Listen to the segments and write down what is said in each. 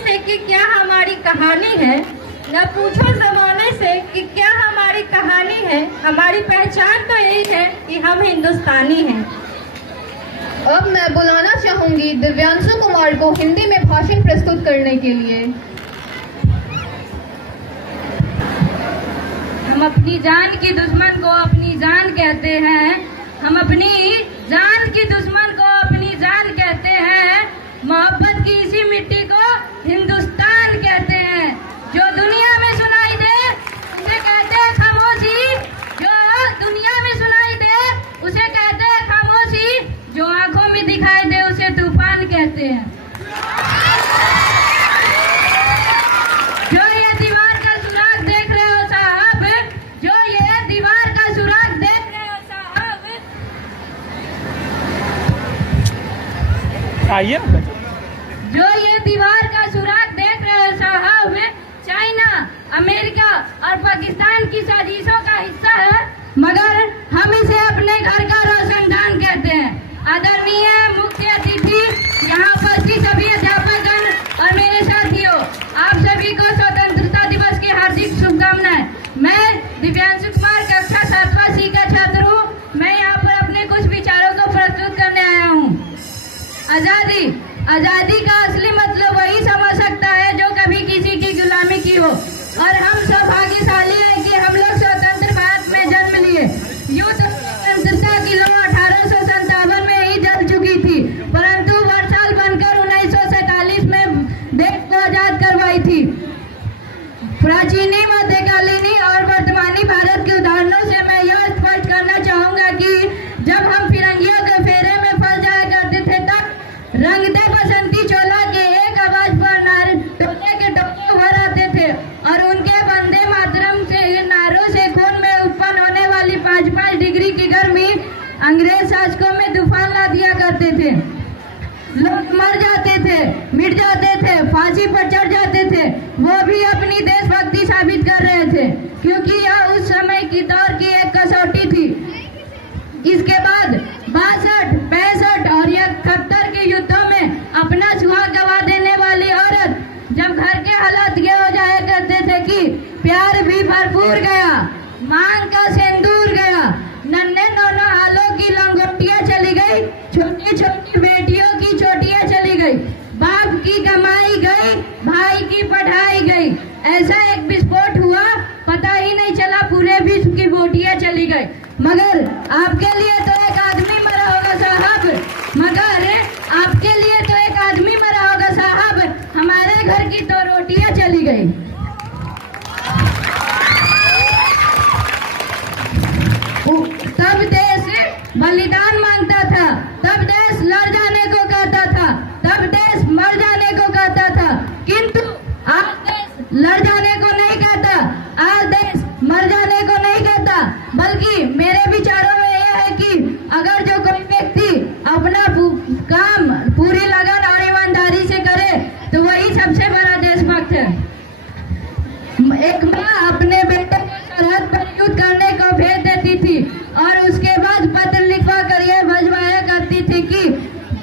से कि क्या हमारी कहानी है, न पूछो जमाने से कि क्या हमारी कहानी है। हमारी पहचान तो यही है कि हम हिंदुस्तानी हैं। अब मैं बुलाना चाहूंगी दिव्यांशु कुमार को हिंदी में भाषण प्रस्तुत करने के लिए। हम अपनी जान की दुश्मन को अपनी जान कहते हैं। हम अपनी जान की दुश्मन को अपनी जान कहते हैं। मोहब्बत की इसी मिट्टी को हिंदुस्तान कहते हैं। जो दुनिया में सुनाई दे उसे कहते हैं खामोशी। जो दुनिया में सुनाई दे उसे कहते हैं खामोशी। जो आंखों में दिखाई दे उसे तूफान कहते हैं। जो ये दीवार का सुराग देख रहे हो साहब, जो ये दीवार का सुराग देख रहे हो साहब, आइए जो ये दीवार का सुराग देख रहे हो साहब, चाइना, अमेरिका और पाकिस्तान की साजिशों का हिस्सा है, मगर हम इसे अपने घर का रोशनदान कहते हैं। आदरणीय मुख्य अतिथि, यहाँ उपस्थित सभी अध्यापकगण और मेरे साथियों, आप सभी को स्वतंत्रता दिवस की हार्दिक शुभकामनाएं। मैं दिव्यांशु कुमार कक्षा 7वां सी का छात्र हूँ। मैं यहाँ पर अपने कुछ विचारों को प्रस्तुत करने आया हूँ। आजादी का असली मतलब वही समझ सकता है जो कभी किसी की गुलामी की हो। और हम सौभाग्यशाली हैं कि हम लोग स्वतंत्र भारत में जन्म लिए। यूं तो स्वतंत्रता की लौ 1857 में ही जल चुकी थी, परंतु वर्षाल बनकर 1947 में देश को आजाद करवाई थी। प्राचीनी, मध्यकालीनी और वर्तमानी भारत के उदाहरणों से मैं यह स्पष्ट करना चाहूंगा कि जब हम फिरंगियों के फेरे में फंस जाया करते थे तब रंगते बसंती चोला के एक आवाज पर टोले के टोले भर आते थे और उनके वंदे मातरम से नारों से खून में उत्पन्न होने वाली 5-5 डिग्री की गर्मी अंग्रेज शासकों में तूफान ला दिया करते थे। लोग मर जाते थे, मिट जाते थे, फांसी पर चढ़ जाते थे। वो भी अपनी देशभक्ति साबित कर रहे थे, क्योंकि यह उस समय की दौर की एक कसौटी थी। इसके बाद 62, 65 और 71 के युद्धों में अपना सुहाग गवा देने वाली औरत जब घर के हालात ये हो जाया करते थे कि प्यार भी भरपूर गया, मांग का सिंदूर गया, नन्हे दोनों हालों की लंगोटियां चली गई, छोटी छोटी बेटियों की चोटियां चली गई, बाप की कमाई गई, भाई की पढ़ाई गई। ऐसा एक विस्फोट हुआ, पता ही नहीं चला, पूरे विश्व की बोटियां चली गई। मगर आपके लिए तो एक आदमी मरा होगा साहब, मगर आपके लिए तो एक आदमी मरा होगा साहब, हमारे घर की तो रोटियां चली गई। तब देश बलिदान मांगता था, तब देश लड़ जाने को कहता था, तब देश मर जाने को कहता था, किंतु आज देश लड़ जाने को नहीं कहता, आज देश मर जाने को नहीं कहता। बल्कि मेरे विचारों में यह है कि अगर जो कोई व्यक्ति अपना काम पूरी लगन और ईमानदारी से करे तो वही सबसे बड़ा देशभक्त है। एक माँ अपने बेटे को सरहद पर युद्ध करने को भेज देती थी और उसके बाद पत्र लिखवा कर यह भजवाया करती थी कि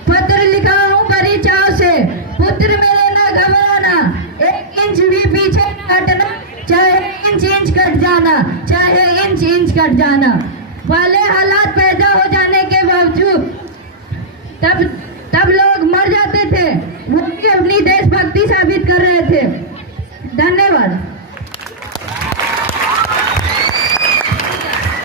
पत्र लिखा हूँ बड़ी चाव से, पुत्र मेरे न घबराना, 1 इंच भी पीछे न हटना, चाहे इंच कट जाना, चाहे इंच कट जाना। पहले हालात पैदा हो जाने के बावजूद तब